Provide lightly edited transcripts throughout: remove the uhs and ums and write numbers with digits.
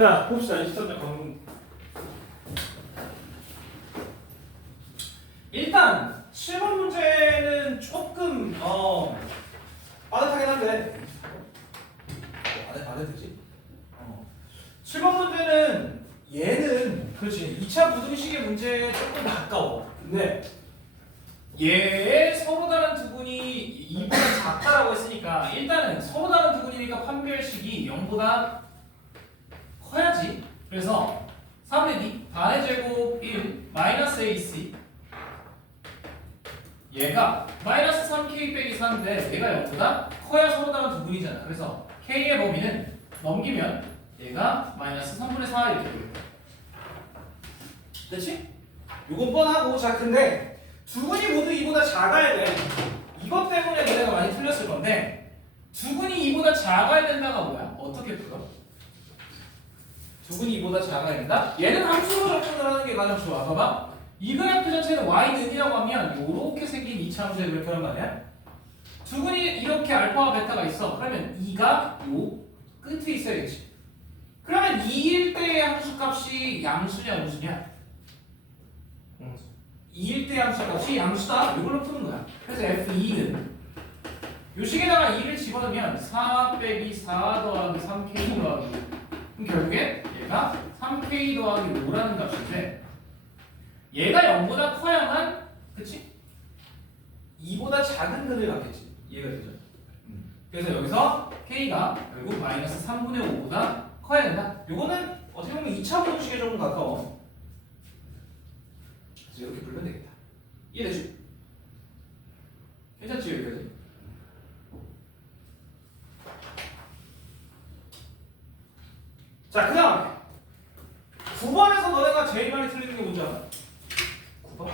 자, 봅시다. 23장 관문. 일단 7번 문제는 조금 빠듯하긴 한데 안 해도 되지? 7번 문제는 얘는 그렇지 2차 부등식의 문제에 조금 가까워. 근데 얘의 서로 다른 두분이 2보다 작다라고 했으니까 일단은 서로 다른 두분이니까 판별식이 0보다 커야지. 그래서 3분의 D 반의 제곱 1 마이너스 AC 얘가 마이너스 3K 빼기 4인데 얘가 0보다 커야 서로 다른 두분이잖아. 그래서 K의 범위는 넘기면 얘가 마이너스 3분의 4 이렇게 되겠다. 됐지? 요건 뻔하고. 자, 근데 두 분이 모두 이보다 작아야 돼. 이것 때문에 너네가 많이 틀렸을 건데 두 분이 이보다 작아야 된다가 뭐야? 어떻게 풀어? 두 분이 이보다 작아야 된다? 얘는 함수로 접근을 하는 게 가장 좋아. 봐봐. 이 그래프 자체는 y는이라고 하면 요렇게 생긴 이차함수의 그래프란 말이야. 두 분이 이렇게 알파와 베타가 있어. 그러면 2가 요 끝에 있어야겠지. 그러면 2일 때의 함수값이 양수냐 음수냐? 2일 때 함수값이 양수다. 이걸로 푸는 거야. 그래서 F2는 요 식에다가 2를 집어넣으면 4 빼기 4 더하기 3K 더하기 그럼 결국에 얘가 3K 더하기 5라는 값인데 얘가 0보다 커야만 그치? 2보다 작은 근을 갖겠지. 이해가 되죠? 그래서 여기서 K가 결국 마이너스 3분의 5보다 커야 된다. 요거는 어떻게 보면 2차 분식에 조금 가까워. 그래서 이렇게 풀면 되겠다. 이해되지? 괜찮지 여기까지? 자, 그 다음에 9번에서 너네가 제일 많이 틀리는 게 뭔지 알아? 9번.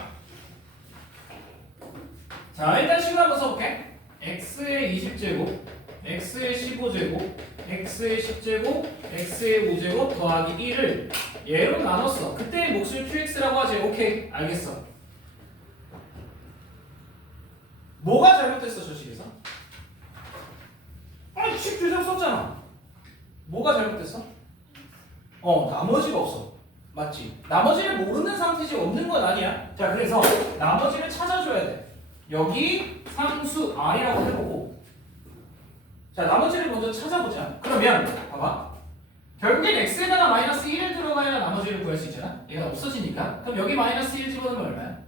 자, 일단 식을 한번 써볼게. x의 20제곱, x의 15제곱, x의 10제곱, x의 5제곱 더하기 1을 얘로 나눴어. 그때의 몫을 qx라고 하지. 오케이, 알겠어. 뭐가 잘못됐어, 저 식에서? 아니, 식 주제로 썼잖아. 뭐가 잘못됐어? 나머지가 없어. 맞지? 나머지를 모르는 상태지 없는 건 아니야. 자, 그래서 나머지를 찾아줘야 돼. 여기 상수 R이라고 해보고 자, 나머지를 먼저 찾아보자. 그러면 봐봐. 결국엔 X에다가 마이너스 1을 들어가야 나머지를 구할 수 있잖아. 얘가 없어지니까. 그럼 여기 마이너스 1 집어넣으면 얼마야?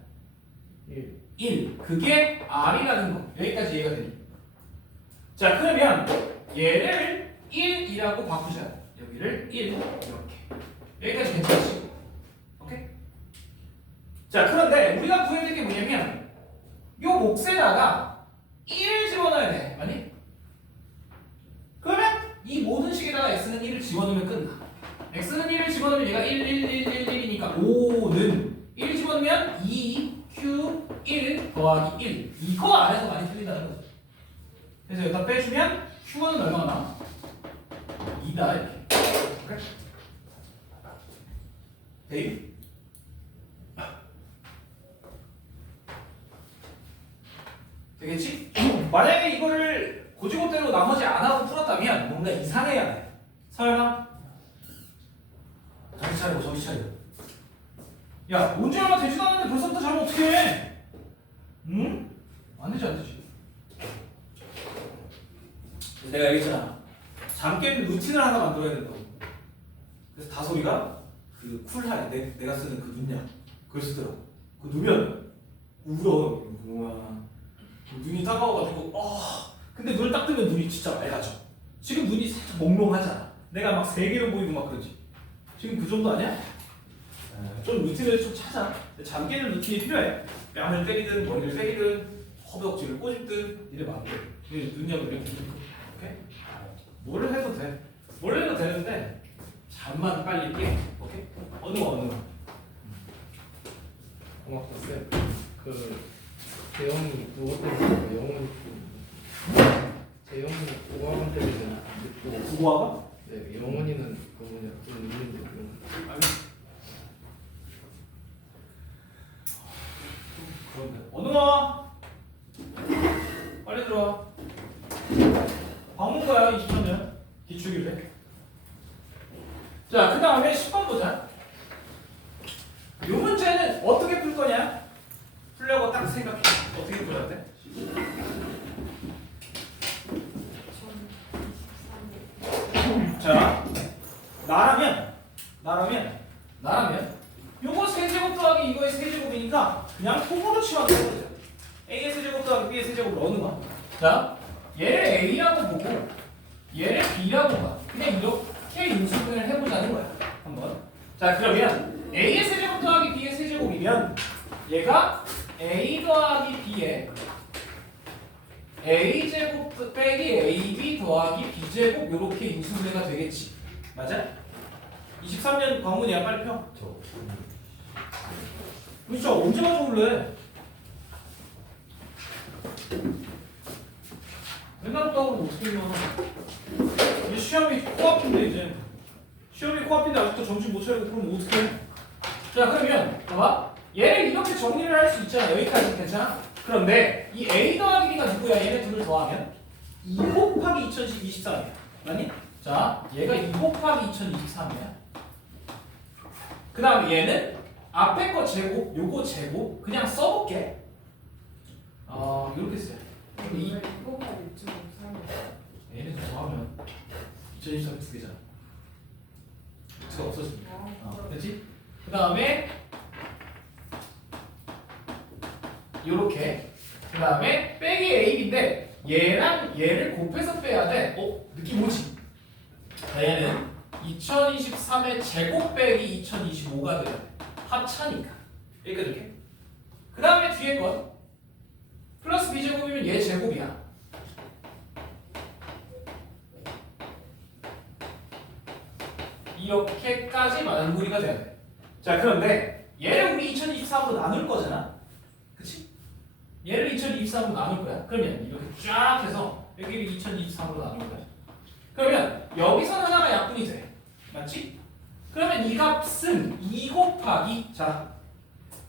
1. 그게 R이라는 거. 여기까지 이해가 되니? 자, 그러면 얘를 1이라고 바꾸자. 여기를 1 이렇게. 여기까지 괜찮지? 오케이? 자, 그런데 우리가 구해야 될 게 뭐냐면 요 몫에다가 1을 집어넣어야 돼. 맞니? 그러면 이 모든 식에다가 x는 1을 집어넣으면 끝나. x는 1을 집어넣으면 얘가 1, 1, 1, 1, 1이니까 5는 1 집어넣으면 2, q, 1 더하기 1. 이거 안에서 많이 틀린다는 거죠. 그래서 여기다 빼주면 q는 얼마나 나와? 2다 이렇게. 오케이? 데이? 되겠지? 만약에 이거를 고지고대로 나머지 안 하고 풀었다면 뭔가 이상해야 돼. 서연아? 정신 차리고 정신 차리고. 야, 언제 얼마 되지도 않았는데 벌써부터 자면 어떡해? 응? 안 되지 안 되지. 내가 얘기했잖아. 잠 깨는 루틴을 하나 만들어야 된다고. 그래서 다솔이가 그 쿨하게 내가 쓰는 그 눈약 그걸 쓰더라고. 그거 누면 울어. 우와. 눈이 따가워가지고 근데 눈을 딱 뜨면 눈이 진짜 맑아져. 지금 눈이 살짝 몽롱하잖아. 내가 막 세 개로 보이고 막 그러지. 지금 그 정도 아니야? 좀 루틴을 좀 찾아. 잠기는 루틴이 필요해. 뺨을 때리든 머리를 때리든 허벅지를 꼬집든 이래 봐. 눈약을 이렇게 오케이? 뭘 해도 돼. 뭘 해도 되는데 잠만 빨리 깨. 오케이? 어느 거 고맙다 쌤. 재영이 그것 때문에 영훈이 재영이 고학원 때문에 듣고 국어가? 네 영훈이는 그 뭐냐 좀 있는데 그런데 어느 거? 빨리 들어와. 방문가야 23년 기출이래. 자, 그 다음에 10번 보자. 이 문제는 어떻게 풀 거냐? 풀려고 딱 생각해. 어떻게 풀어야 돼? 자, 나라면 요거 세제곱 더하기 이거의 세제곱이니까 그냥 통으로 치환을 해보자. A의 세제곱 더하기 B의 세제곱을 어느 거? 자, 얘를 A라고 보고 얘를 B라고 봐. 그냥 이렇게 인수분해를 해보자는 거야. 한번. 자, 그러면 A의 세제곱 더하기 B의 세제곱이면 얘가 A 더하기 B의 A제곱 빼기 AB 더하기 B제곱 이렇게 인수분해가 되겠지. 맞아? 23년 광문이야. 빨리 펴. 그렇죠. 언제 맞춰볼래? 맨날부터 하고 어떻게 해요? 이제 시험이 코앞인데 이제 시험이 코앞인데 아직도 정신 못 차리고 그럼 어떡해? 자, 그러면 봐봐. 얘를 이렇게 정리를 할 수 있잖아. 여기까지 괜찮아? 그런데 이 A 더하기 B가 누구야? 얘네 둘을 더하면 2 곱하기 2023이야. 맞니? 자, 얘가 2 곱하기 2023이야. 그 다음에 얘는 앞에 거 제곱, 요거 제곱 그냥 써볼게. 이렇게 써요. 근데 이 얘는 좀 더하면 2023 두 개잖아. 루트가 없어집니다. 그렇지? 그 다음에 요렇게. 그 다음에 빼기 AB인데 얘랑 얘를 곱해서 빼야 돼. 느낌 오지? 자, 얘는 2023의 제곱 빼기 2025가 돼야 돼. 합차니까. 여기까지 이렇게. 그 다음에 뒤에 건 플러스 B제곱이면 얘 제곱이야. 이렇게까지 마무리가 돼야 돼. 자, 그런데 얘를 우리 2023으로 나눌 거잖아. 그치? 얘를 2023으로 나눌 거야. 그러면 이렇게 쫙 해서 여기를 2023으로 나눌 거야. 그러면 여기서 하나가 약분이 돼. 맞지? 그러면 이 값은 2 곱하기 자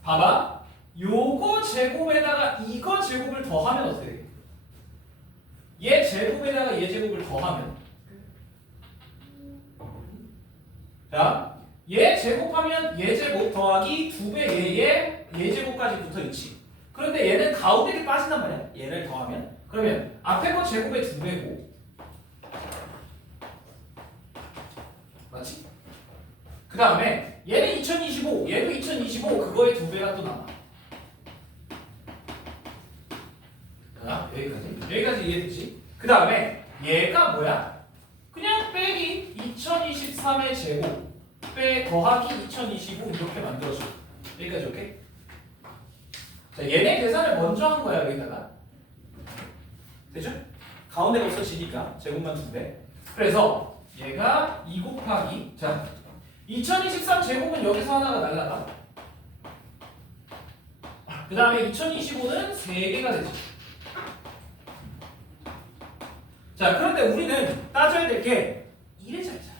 봐봐. 요거 제곱에다가 이거 제곱을 더하면 어떻게 돼? 얘 제곱에다가 얘 제곱을 더하면 자, 얘 제곱하면 얘 제곱 더하기 2배 얘의 얘 제곱까지 붙어있지. 그런데 얘는 가운데를 빠진단 말이야. 얘를 더하면 그러면 앞에 거 제곱의 2배고 맞지? 그 다음에 얘는 2025 얘도 2025 그거의 2배가 또 남아. 자, 여기까지 이해됐지? 그 다음에 얘가 뭐야? 그냥 빼기 2023의 제곱 더하기 2025 이렇게 만들어줘. 여기까지 오케이? 자, 얘네 계산을 먼저 한 거야. 여기다가 되죠? 가운데가 없어지니까 제곱만 2배. 그래서 얘가 2 곱하기 자 2023 제곱은 여기서 하나가 날라가. 그 다음에 2025는 3개가 되지. 자, 그런데 우리는 따져야 될 게 1의 자리잖아.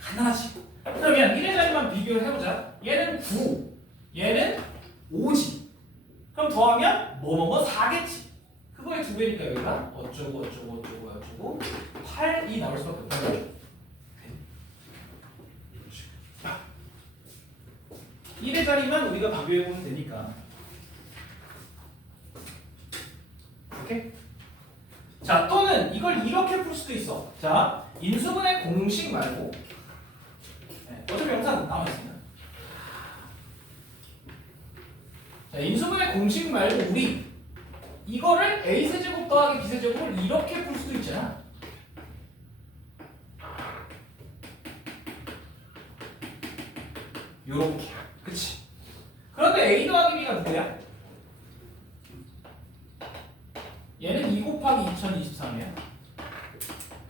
간단하지. 그러면 1의 자리만 비교를 해보자. 얘는 9, 얘는 5지. 그럼 더하면 뭐뭐뭐 4겠지. 그거의 2배니까 여기가 어쩌고 8이 나올 수밖에 없다. 1의 자리만 우리가 비교해보면 되니까. 오케이? 자, 또는 이걸 이렇게 풀 수도 있어. 자, 인수분해 공식 말고 어차피 영상 남아있습니다. 자, 인수분해 공식 말고 우리 이거를 A세제곱 더하기 B세제곱을 이렇게 풀 수도 있잖아. 요렇게. 그치? 그런데 A 더하기 B가 누구야? 얘는 2 곱하기 2023이야.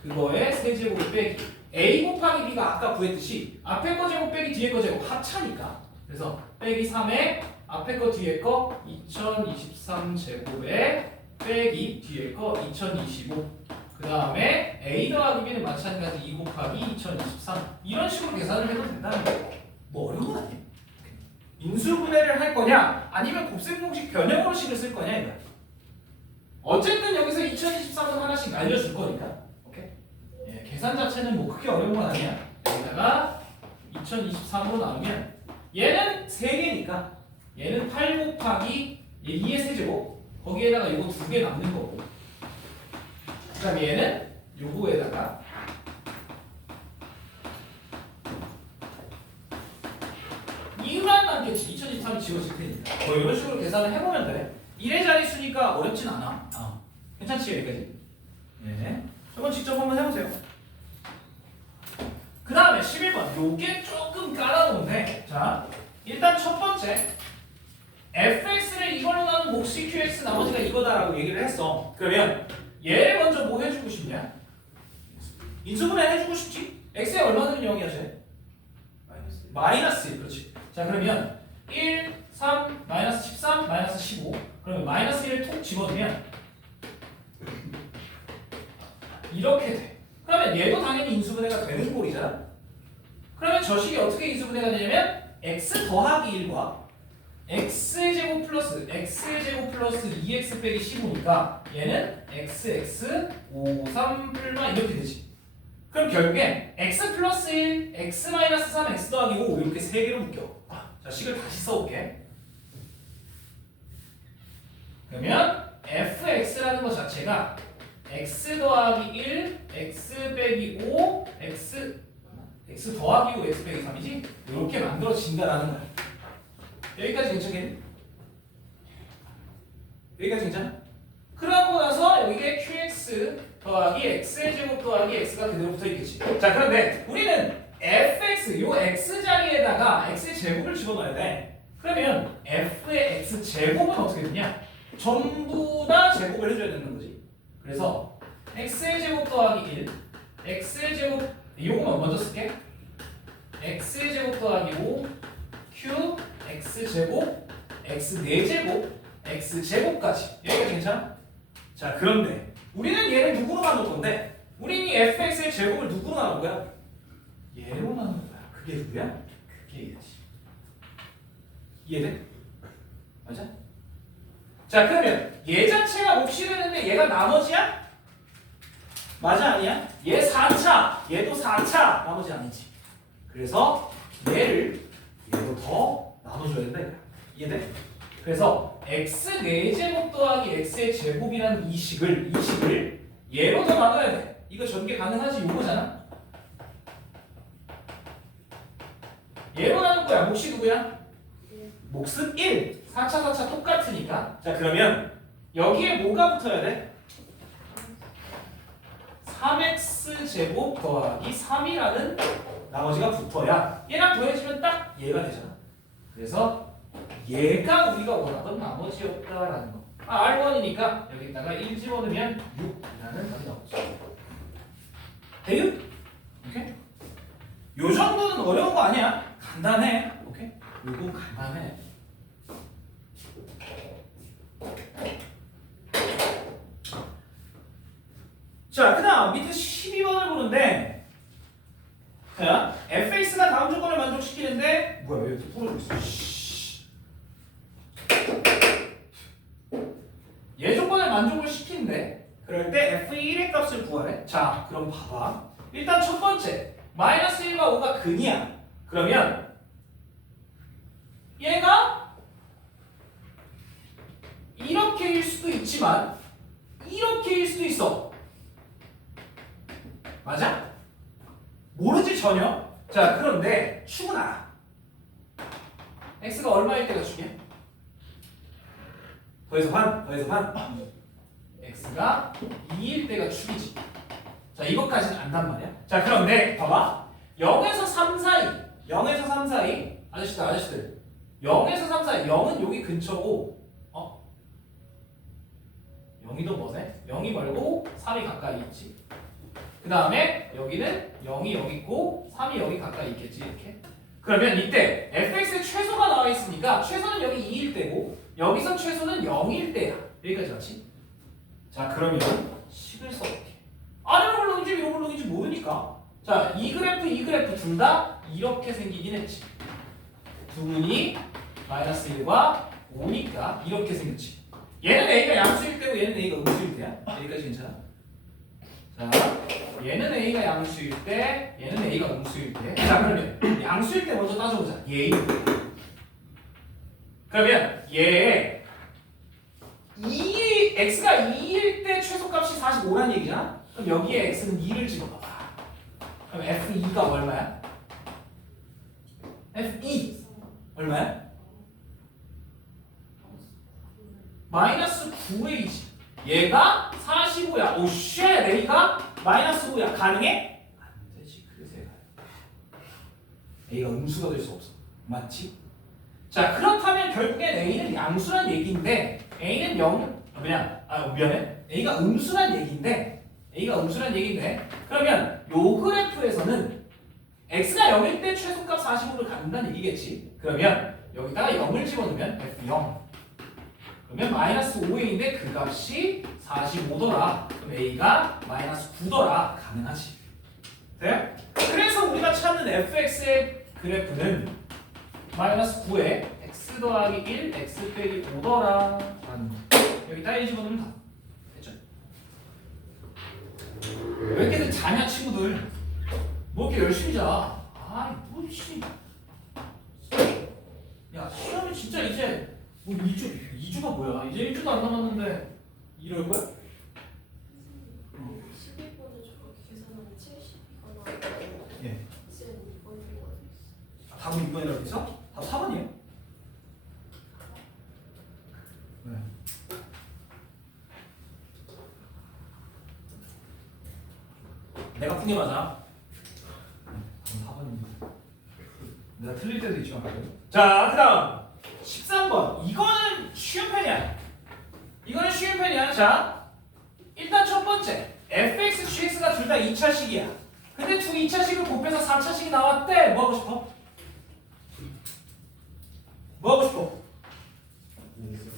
그거의 세제곱 빼기 A 곱하기 B가 아까 구했듯이 앞에 거 제곱 빼기 뒤에 거 제곱 합차니까. 그래서 빼기 3에 앞에 거 뒤에 거 2023 제곱에 빼기 뒤에 거 2025. 그 다음에 A 더하기 B는 마찬가지 2 곱하기 2023. 이런 식으로 계산을 해도 된다는 거예요. 뭐 어려운 건 아니에요. 인수분해를 할 거냐 아니면 곱셈 공식 변형으로식을 쓸 거냐 이거야. 어쨌든 여기서 2023은 하나씩 알려줄 거니까. 오케이? 예, 계산 자체는 뭐 크게 어려운 건 아니야. 여기다가 2023으로 나누면 얘는 3개니까 얘는 8 곱하기 2의 세제곱 거기에다가 요거 2개 남는 거고 그 다음에 얘는 요거에다가 이만 남겠지. 2023이 지워질 테니까 뭐 이런 식으로 계산을 해보면 돼. 1의 자릿수니까 어렵진 않아. 괜찮지 여기까지? 네. 저건 직접 한번 해보세요. 그 다음에 11번 요게 조금 까다로운데 자 일단 첫 번째 fx를 이걸로 나눈 몫이 qx 나머지가 이거다라고 얘기를 했어. 그러면 얘를 먼저 뭐 해주고 싶냐? 인수분해 해주고 싶지? x에 얼마 넣으면 0이야 쟤? 마이너스 1 그렇지. 자 그러면 1, 3, 마이너스 13, 마이너스 15 그러면 마이너스 1을 톡 집어넣으면 이렇게 돼. 그러면 얘도 당연히 인수분해가 되는 꼴이잖아. 그러면 저 식이 어떻게 인수분해가 되냐면 x 더하기 1과 x제곱 플러스 2x 빼기 15니까 얘는 xx 5, 3 불마 이렇게 되지. 그럼 결국엔 x 플러스 1, x 마이너스 3, x 더하기 5 이렇게 세 개로 묶여. 자 식을 다시 써볼게. 그러면 fx라는 것 자체가 x 더하기 1, x 빼기 5, x 더하기 5, x 빼기 3이지? 이렇게 만들어진다라는 거야. 여기까지 괜찮겠니? 여기까지 괜찮아? 그러고 나서 여기에 qx 더하기 x의 제곱 더하기 x가 그대로 붙어있겠지. 자 그런데 우리는 fx 요 x 자리에다가 x의 제곱을 집어넣어야 돼. 그러면 f의 x 제곱은 어떻게 되냐? 전부 다 제곱을 해줘야 되는 거지. 그래서 x의 제곱 더하기 1 x의 제곱 요거만 먼저 쓸게. x의 제곱 더하기 5 q x 제곱 x 4제곱 x 제곱까지 여기가 괜찮아? 자 그런데 우리는 얘를 누구로 나눌 건데 우리는 이 fx의 제곱을 누구로 나눌 거야? 얘로 나눌 거야. 그게 누구야? 그게 얘지. 이해돼? 맞아? 자 그러면 얘 자체가 몫이 되는데 얘가 나머지야? 맞아 아니야? 얘 4차 얘도 4차 나머지 아니지. 그래서 얘를 얘로 더 나눠줘야 된다 이거야. 이해돼? 그래서 x 4제곱 더하기 x의 제곱이라는 이 식을 얘로 더 나눠야 돼. 이거 전개 가능하지? 요거잖아. 얘로 나눌 거야. 몫이 누구야? 몫은 1. 4차 똑같으니까. 자 그러면 여기에 뭐가 붙어야 돼? 3x 제곱 더하기 3이라는 나머지가 붙어야 얘랑 더해지면 딱 얘가 되잖아. 그래서 얘가 우리가 원하던 나머지였다라는 거. R1이니까 여기다가 1 집어넣으면 6이라는 답이 나오죠. 대유? 오케이? 요 정도는 어려운 거 아니야. 간단해. 오케이? 요거 간단해. 자, 그 다음 밑에 12번을 보는데 자, fx가 다음 조건을 만족시키는데 뭐야, 왜 이렇게 부러져 있어? 얘 조건을 만족을 시키는데 그럴 때 f1의 값을 구하래. 자, 그럼 봐봐. 일단 첫 번째 마이너스 1과 5가 근이야. 그러면 얘가 이렇게일 수도 있지만 이렇게일 수도 있어. 맞아? 모르지 전혀? 자 그런데 축은 알아. x가 얼마일 때가 축이야? 더해서 반 x가 2일 때가 축이지. 자 이것까지는 안단 말이야. 자 그런데 봐봐. 0에서 3 사이 아저씨들 0에서 3 사이 0은 여기 근처고 0이 더 뭐네? 0이 멀고 3이 가까이 있지. 그 다음에 여기는 0이 여기 있고 3이 여기 가까이 있겠지. 이렇게. 그러면 이때 fx의 최소가 나와 있으니까 최소는 여기 2일 때고 여기서 최소는 0일 때야. 여기까지 맞지? 자 그러면 식을 써볼게. 아래로 물렁인지 위로 물렁인지 모르니까 자 이 그래프 둘 다 이렇게 생기긴 했지. 부분이 마이너스 1과 5니까 이렇게 생겼지. 얘는 a가 양수일 때고 얘는 a가 음수일 때야. 여기까지 괜찮아? 자, 얘는 A가 양수일 때, 얘는 A가 음수일 때. 자, 그러면 양수일 때 먼저 따져보자. 얘. 그러면 얘 x가 2일 때 최소값이 45란 얘기잖아? 그럼 여기에 x는 2를 집어봐봐. 그럼 f2가 얼마야? f2 얼마야? 마이너스 9a지. 얘가 45야. 오, 쉣! a가 마이너스 9야. 가능해? 안 되지. 그래서 a가 음수가 될 수 없어. 맞지? 자, 그렇다면 결국엔 a는 양수란 얘기인데 a는 0, 미안해. a가 음수란 얘기인데 그러면 요 그래프에서는 x가 0일 때 최소값 45를 갖는다는 얘기겠지. 그러면 여기다가 0을 집어넣으면 f0. 그러면 마이너스 5a인데 그 값이 45더라. 그럼 a가 마이너스 9더라. 가능하지. 돼요? 그래서 우리가 찾는 fx의 그래프는 마이너스 9에 x 더하기 1, x 빼기 5더라. 여기다 1 집어넣으면 다 됐죠? 왜 이렇게들 자냐 친구들. 뭐 이렇게 열심히 자. 아이 뭐 씨. 야 시험이 진짜 이제 뭐 2주가 뭐야? 이제 1주도 안 남았는데 이럴 거야? 12번을 저렇게 계산하면 70이가 나와요. 예. 쌤 2번이거든요. 답은 6번이라고 했어? 답 4번이에요? 네. 내가 푼 게 맞아. 답은 4번입니다. 내가 틀릴 때도 있지만. 자, 그 다음 13번. 이거는 쉬운 편이야. 자, 일단 첫 번째 fx, gx가 둘 다 2차식이야. 근데 두 2차식을 곱해서 4차식이 나왔대. 뭐 하고 싶어?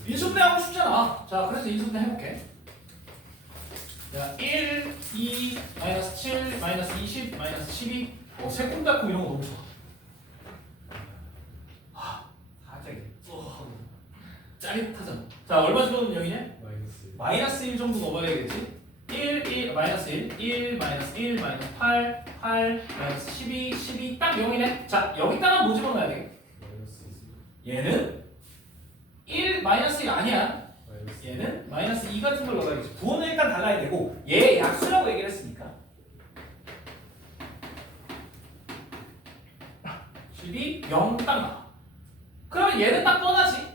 인수분해 하고 싶잖아. 자, 그래서 인수분해 해볼게. 자, 1, 2, 마이너스 7, 마이너스 20, 마이너스 12. 새콤달콤 이런 거 너무 좋아. 살짝 짜릿하잖아. 자, 얼마 정도는 0이냐? 마이너스 1 정도 넣어봐야겠지? 1, 마이너스 1, 마이너스 1, 마이너스 8, 마이너스 12, 딱 0이네. 자, 여기다가 뭐 집어넣어야 돼? 얘는 1, 마이너스 1 아니야. 얘는 마이너스 2 같은 걸 넣어야겠지. 부호는 일단 달라야 되고 얘 약수라고 얘기를 했으니까 12, 0 딱 나와. 그러면 얘는 딱 뻔하지.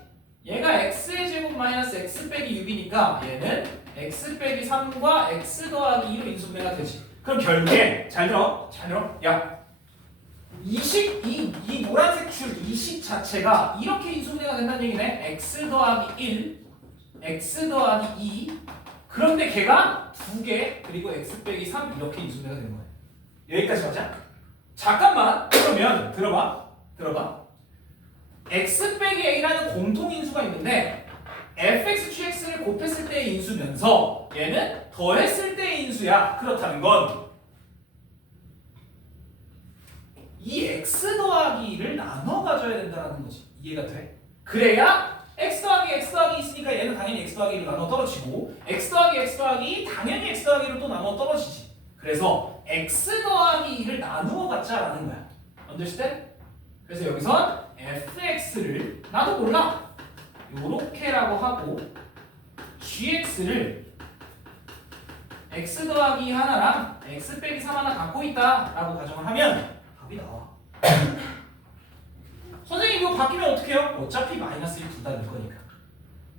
얘가 x의 제곱 마이너스 x 빼기 6이니까 얘는 x 빼기 3과 x 더하기 2로 인수분해가 되지. 그럼 결국에 잘 들어. 야, 이 노란색 줄 이 식 자체가 이렇게 인수분해가 된다는 얘기네. x 더하기 1, x 더하기 2. 그런데 걔가 2개 그리고 x 빼기 3 이렇게 인수분해가 되는 거야. 여기까지 가자. 잠깐만. 그러면 들어봐. x 빼기 a라는 공통인수가 있는데 fx, gx를 곱했을 때의 인수면서 얘는 더했을 때의 인수야. 그렇다는 건 이 x 더하기 2를 나눠 가져야 된다는 거지. 이해가 돼? 그래야 x 더하기 있으니까 얘는 당연히 x 더하기 1로 나눠 떨어지고 x 더하기 2 당연히 x 더하기 1로 또 나눠 떨어지지. 그래서 x 더하기 2를 나누어 갖자라는 거야. understand? 그래서 여기선 fx를 나도 몰라 요렇게라고 하고 gx를 x 더하기 2 하나랑 x 빼기 3 하나 갖고 있다 라고 가정을 하면 답이 나와. 선생님 이거 바뀌면 어떻게 해요? 어차피 마이너스 1 둘 다 넣을 거니까.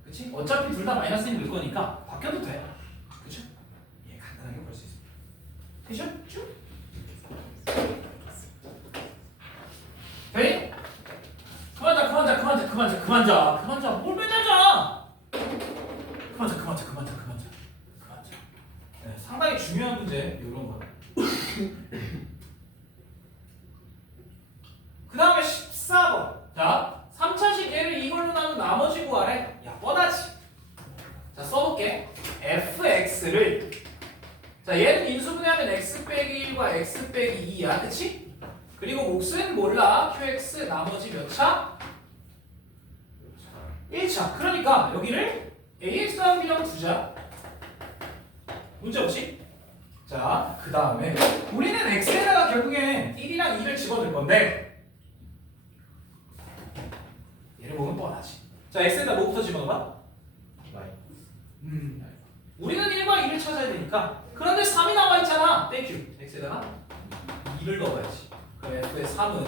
그치? 어차피 둘 다 마이너스 1 넣을 거니까 바뀌어도 돼. 그치? 예, 간단하게 볼 수 있습니다. 되죠? 쭉? 돼? 그만 자. 뭘 맨날 자? 그만 자. 네, 상당히 중요한 문제 이런 거. 그 다음에 14번. 자, 3차식 얘를 이걸로 나눈 나머지 구하래. 야, 뻔하지. 자, 써볼게. fx를 자, 얘는 인수분해하면 x 빼기 1과 x 빼기 2야. 그치? 그리고 몫은 몰라. qx 나머지 몇 차? 1차. 그러니까 여기를 ax 더하기 b라고 두자. 문제 없이. 자, 그 다음에 우리는 x에다가 결국엔 1이랑 2를 집어넣을 건데 얘를 보면 뻔하지. 자, x에다 뭐부터 집어넣어봐? 우리는 1과 2를 찾아야 되니까. 그런데 3이 나와 있잖아. 땡큐. x에다가 2를 넣어야지. 그럼 f의 3은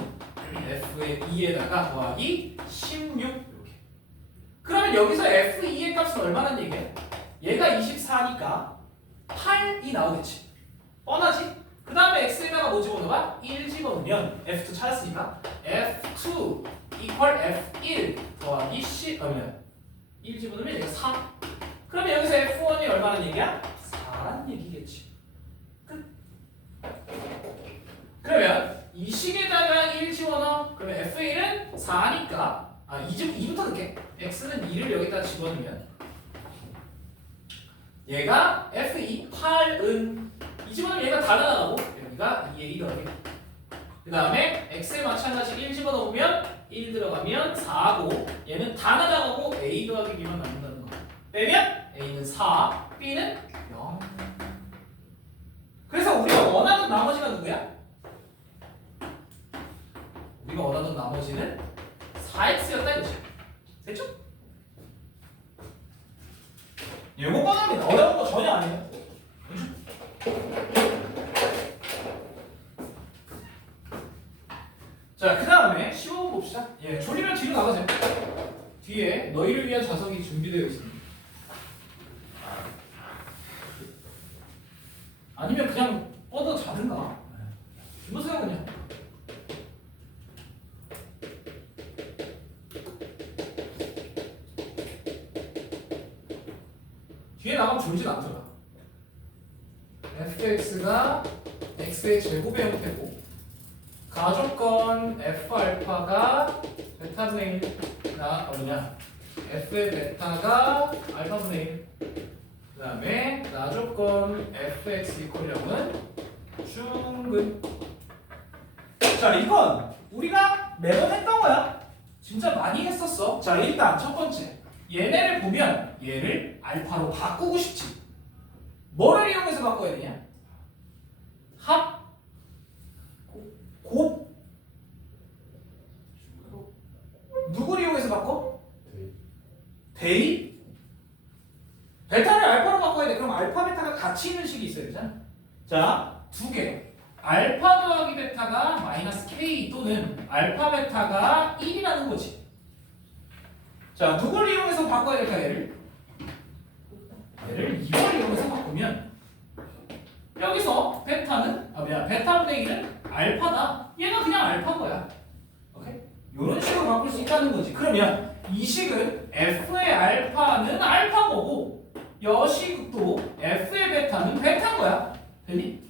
f의 2에다가 더하기 16 이렇게. 그러면 여기서 f2의 값은 얼마란 얘기야? 얘가 24니까 8이 나오겠지. 뻔하지? 그 다음에 x에다가 뭐 집어넣어봐? 1 집어넣으면 f2 찾았으니까 f2 equal f1 더하기 10 아니면 1 집어넣으면 얘가 4. 그러면 여기서 f1이 얼마란 얘기야? 4란 얘기겠지. 끝. 그러면 이 식에다가 1 집어넣어. 그러면 f1은 4니까 2부터 넣게. x는 2를 여기다 집어넣으면 얘가 f2 8은 2 집어넣으면 얘가 다 나가고 여기가 2에 2 더하기. 그 다음에 x에 마찬가지 1 집어넣으면 1 들어가면 4고 얘는 다 나가고 a 더하기 b만 남는다는 거. 빼면 a는 4, b는 0. 그래서 우리가 원하는 나머지가 누구야? 우리가 원하던 나머지는 4x였다 이거지. 됐죠? 이거 뻔합니다. 어려운 거 전혀 아니에요. 자, 그 다음에 15번 봅시다. 예, 졸리면 뒤로 나가세요. 뒤에 너희를 위한 좌석이 준비되어 있습니다. 아니면 그냥 뻗어 자든가. 주무세요 그냥. 뒤에 나가면 졸진 않더라. fx가 x의 제곱의 형태고 가조건 f-알파가 베타분의 1나 뭐냐 f의 베타가 알파분의 1 그 다음에 나조건 fx 이퀄 0은 중근. 자, 이건 우리가 매번 했던 거야. 진짜 많이 했었어. 자, 일단 첫 번째 얘네를 보면 얘를 알파로 바꾸고 싶지. 뭐를 이용해서 바꿔야 되냐? 합, 곱, 누구를 이용해서 바꿔? 대입? 베타를 알파로 바꿔야 돼. 그럼 알파, 베타가 같이 있는 식이 있어야 되잖아. 자, 두 개. 알파 더하기 베타가 마이너스 k 또는 알파, 베타가 1이라는 거지. 자, 누구를 이용해서 바꿔야 될까, 얘를? 얘를 2를 이용해서 바꾸면 여기서 베타는 베타분의 1은 알파다. 얘가 그냥 알파인 거야. 오케이? 이런 식으로 바꿀 수 있다는 거지. 그러면 이 식은 f의 알파는 알파인 거고 여식도 f의 베타는 베타인 거야. 되니?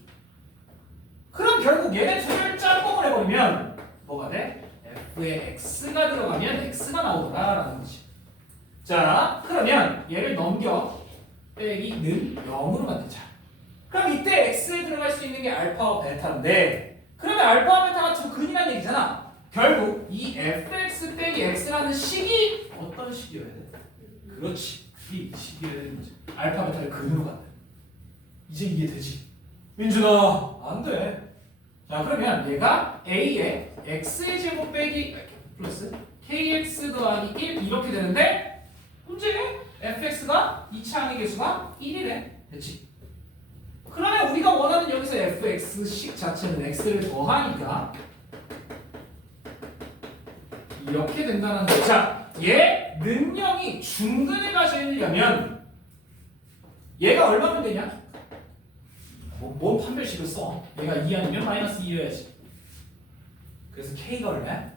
그럼 결국 얘네 둘을 짬뽕을 해버리면 뭐가 돼? f의 x가 들어가면 x가 나오더라라는 거지. 자, 그러면 얘를 넘겨 빼기는 0으로 만들자. 그럼 이때 x에 들어갈 수 있는 게 알파와 베타인데 그러면 알파와 베타가 두 근이라는 얘기잖아. 결국 이 fx 빼기 x라는 식이 어떤 식이어야 돼? 그렇지. 이 식이어야 되는 거지. 알파 베타를 근으로 간다. 이제 이게 되지. 민준아, 안 돼. 자, 그러면 얘가 a에 x의 제곱 빼기 플러스 kx 더하기 1 이렇게 되는데 문제 fx가 2차항의 개수가 1이래. 됐지? 그러면 우리가 원하는 여기서 fx식 자체는 x를 더하니까 이렇게 된다는 거죠. 자, 얘 능력이 중근에 가시려면 얘가 얼마면 되냐? 뭔 판별식을 써? 얘가 2 아니면 마이너스 2여야지. 그래서 k가 얼마야?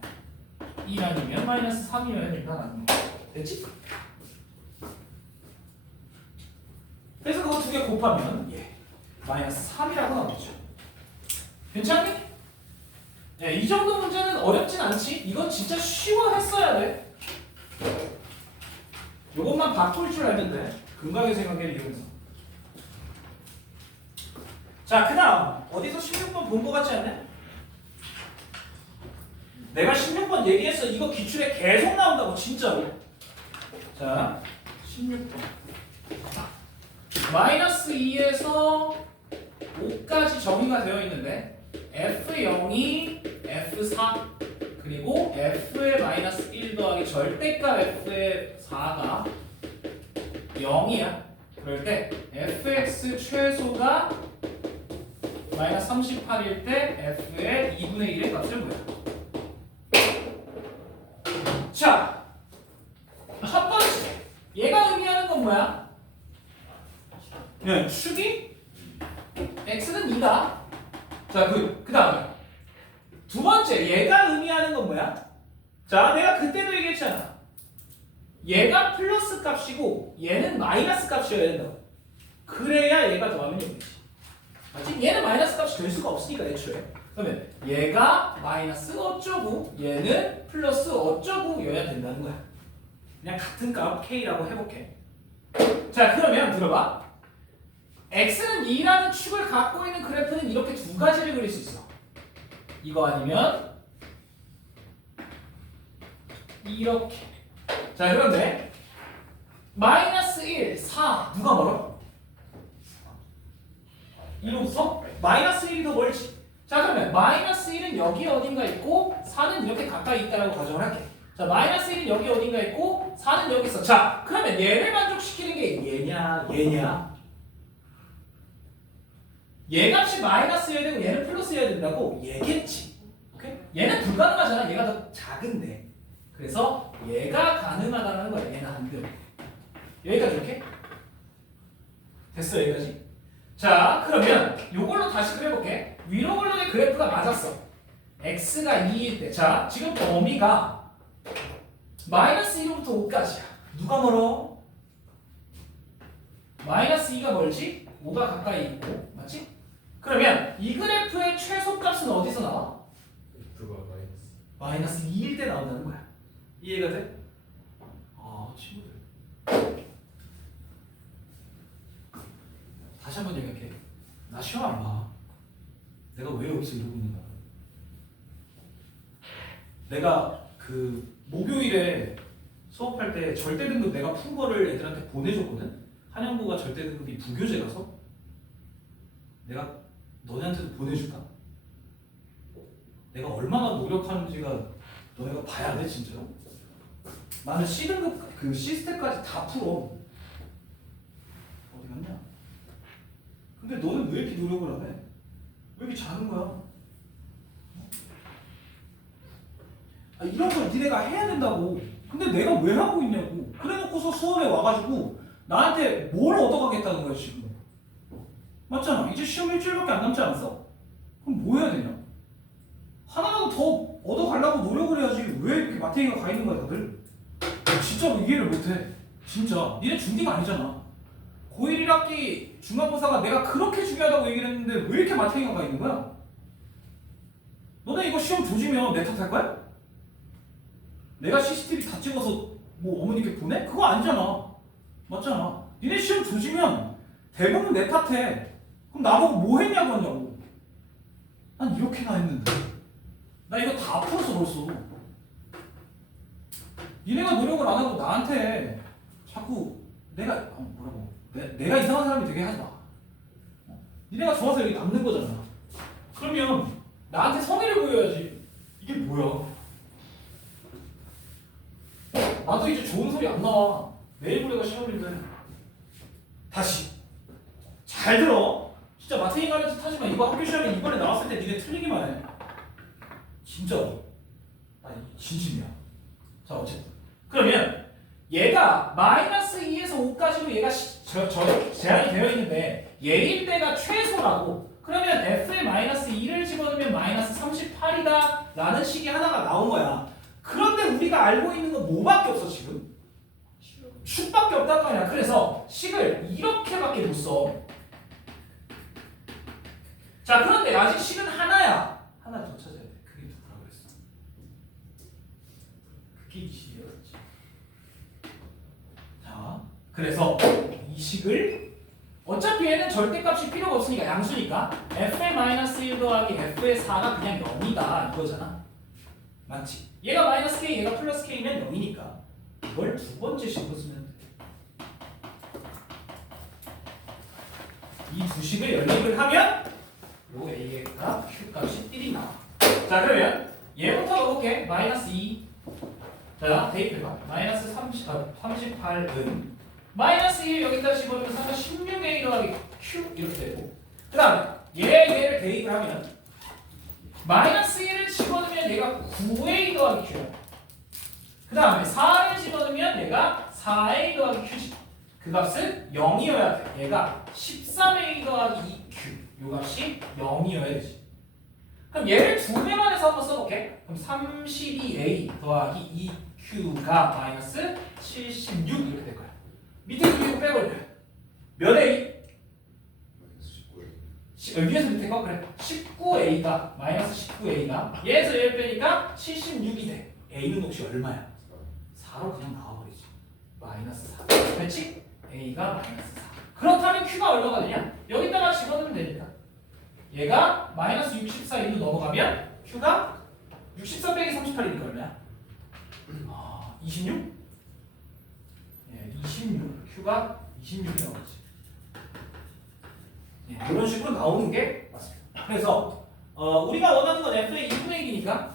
2 아니면 마이너스 3이어야 된다는 거. 됐지? 그래서 그거 두 개 곱하면 마이너스 3이라고 나오죠. 괜찮니? 네, 이 정도 문제는 어렵진 않지? 이건 진짜 쉬워 했어야 돼. 요것만 바꿀 줄 알면 돼. 근각의 세관계를 이용해서. 자, 그 다음 어디서 16번 본 거 같지 않냐? 내가 16번 얘기했어. 이거 기출에 계속 나온다고 진짜로. 자, 16번 마이너스 2에서 5까지 정의가 되어 있는데 F0이 F4 그리고 F의 마이너스 1 더하기 절대값 F의 4가 0이야. 그럴 때 fx 최소가 마이너스 38일 때 f의 2분의 1의 값을 뭐야? 자, 첫 번째 얘가 의미하는 건 뭐야? 네, 축이 x는 2다. 자, 그 다음에 두 번째 얘가 의미하는 건 뭐야? 자, 내가 그때도 얘기했잖아. 얘가 플러스 값이고 얘는 마이너스 값이어야 된다고. 그래야 얘가 더하면 0이지. 맞지? 얘는 마이너스 값이 될 수가 없으니까 애초에. 그러면 얘가 마이너스 어쩌고 얘는 플러스 어쩌고여야 된다는 거야. 그냥 같은 값 k라고 해볼게. 자, 그러면 들어봐. x는 2라는 축을 갖고 있는 그래프는 이렇게 두 가지를 그릴 수 있어. 이거 아니면 이렇게. 자, 그런데 마이너스 1, 4 누가 멀어? 1로부터 마이너스 1이 더 멀지. 자, 그러면 마이너스 1은 여기 어딘가 있고 4는 이렇게 가까이 있다라고 가정을 할게. 자, 마이너스 1은 여기 어딘가 있고 4는 여기 있어. 자, 그러면 얘를 만족시키는 게 얘냐 얘냐? 얘 값이 마이너스여야 되고 얘는 플러스여야 된다고? 얘겠지. 오케이? 얘는 불가능하잖아. 얘가 더 작은데. 그래서 얘가 가능하다는 거야. 얘는 안 돼. 여기까지 이렇게? 됐어, 여기까지? 자, 그러면 이걸로 다시 그려볼게. 위로 올라의 그래프가 맞았어. x가 2일 때. 자, 지금 범위가 마이너스 1부터 5까지야. 누가 멀어? 마이너스 2가 멀지? 5가 가까이 있고. 맞지? 그러면 이 그래프의 최소값은 어디서 나와? F가 마이너스. 마이너스 2일 때 나온다는 거야. 이해가 돼? 아, 친구들. 다시 한번 얘기할게. 나 시험 안 봐. 내가 왜 여기서 이러고 있는가? 내가 그 목요일에 수업할 때 절대 등급 내가 푼 거를 애들한테 보내줬거든. 한영구가 절대 등급이 부교재라서 내가 너네한테도 보내줄까? 내가 얼마나 노력하는지가 너네가 봐야 돼, 진짜로. 나는 C등급 그 시스템까지 다 풀어. 어디 갔냐? 근데 너는 왜 이렇게 노력을 안 해? 왜 이렇게 작은 거야? 아, 이런 걸 니네가 해야 된다고. 근데 내가 왜 하고 있냐고. 그래놓고서 수업에 와가지고 나한테 뭘 얻어가겠다는 거야 지금. 맞잖아. 이제 시험 일주일밖에 안 남지 않았어? 그럼 뭐 해야 되냐? 하나라도 더 얻어가려고 노력을 해야지. 왜 이렇게 마탱이가 가 있는 거야 다들? 진짜로 이해를 못해. 진짜. 니네 중딩 아니잖아. 고1 1학기 중간고사가 내가 그렇게 중요하다고 얘기를 했는데 왜 이렇게 마탱이가 가 있는 거야? 너네 이거 시험 조지면 내 탓할 거야? 내가 CCTV 다 찍어서 뭐 어머니께 보내? 그거 아니잖아. 맞잖아. 니네 시험 조지면 대부분 내 탓해. 그럼 나보고 뭐 했냐고 하냐고. 난 이렇게나 했는데. 나 이거 다 풀었어 벌써. 니네가 노력을 안 하고 나한테 자꾸 내가 뭐라고 내가 이상한 사람이 되게 하지 마. 니네가 좋아서 여기 남는 거잖아. 그러면 나한테 성의를 보여야지. 이게 뭐야? 나도 이제 좋은 소리 안 나와. 내일 모레가 시험인데. 다시 잘 들어. 진짜 마탱이 가는 짓 하지 마. 이거 학교 시험에 이번에 나왔을 때 니네 틀리기만 해. 진짜로. 아니 진심이야. 자, 어쨌든 그러면 얘가 마이너스 2에서 5까지로 얘가 제한이 되어 있는데 얘일 때가 최소라고. 그러면 f에 마이너스 2를 집어넣으면 마이너스 38이다 라는 식이 하나가 나온 거야. 그런데 우리가 알고 있는 건 뭐밖에 없어 지금? 축밖에 없단 말이야. 그래서 식을 이렇게밖에 못 써. 자, 그런데 아직 식은 하나야. 하나 더 찾아야 돼. 그게 누구라 그랬어? 그게 이 식이었지. 자, 그래서 이 식을 어차피 얘는 절대값이 필요가 없으니까 양수니까 f의 마이너스 1 더하기 f의 4가 그냥 0이다 이거잖아. 맞지? 얘가 마이너스 k, 얘가 플러스 k면 0이니까 이걸 두 번째 식으로 쓰면 돼. 이 두 식을 연립을 하면 요 A가 Q 값이 1이 나와. 자 그러면 얘부터 넣어볼게. 마이너스 2. 자 대입해봐. 마이너스 38은 마이너스 1 여기다 집어넣으면 16A 더하기 Q 이렇게 되고 그 다음에 얘를 대입을 하면 마이너스 1을 집어넣으면 얘가 9A 더하기 Q야. 그 다음에 4를 집어넣으면 얘가 4A 더하기 Q지. 그 값은 0이어야 돼. 얘가 13A 더하기 2Q. 요 값이 0이어야 되지. 그럼 얘를 두 배만 해서 한번 써볼게. 그럼 32A 더하기 2Q가 마이너스 76 이렇게 될 거야. 밑에 두 개고 빼버려. 몇 A? 위에서 밑에 거? 그래. 19A가 마이너스 19A가 얘에서 얘를 빼니까 76이 돼. A는 혹시 얼마야? 4로 그냥 나와버리지. 마이너스 4. 그렇지? A가 마이너스 4. 그렇다면 Q가 얼마가 되냐? 여기다가 집어넣으면 되니까. 얘가 마이너스 64 1로 넘어가면 Q가 64 빼기 38이니까 얼마야? 26? 예, 26. Q가 26이 나오지. 예, 이런 식으로 나오는 게 맞습니다. 그래서 우리가 원하는 건 f의 2분의 1이니까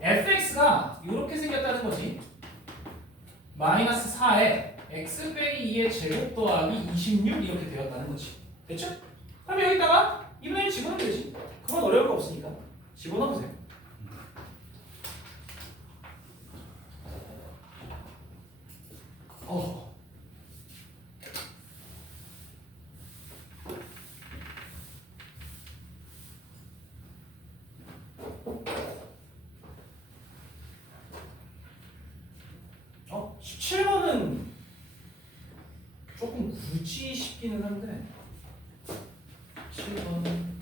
fx가 이렇게 생겼다는 거지. 마이너스 4에 x 빼기 2의 제곱 더하기 26 이렇게 되었다는 거지. 됐죠? 그럼 여기다가 2분의 1 집어넣으면 되지. 그건 어려울 거 없으니까 집어넣으세요. 어? 17번은 조금 굳이 싶기는 한데 17번은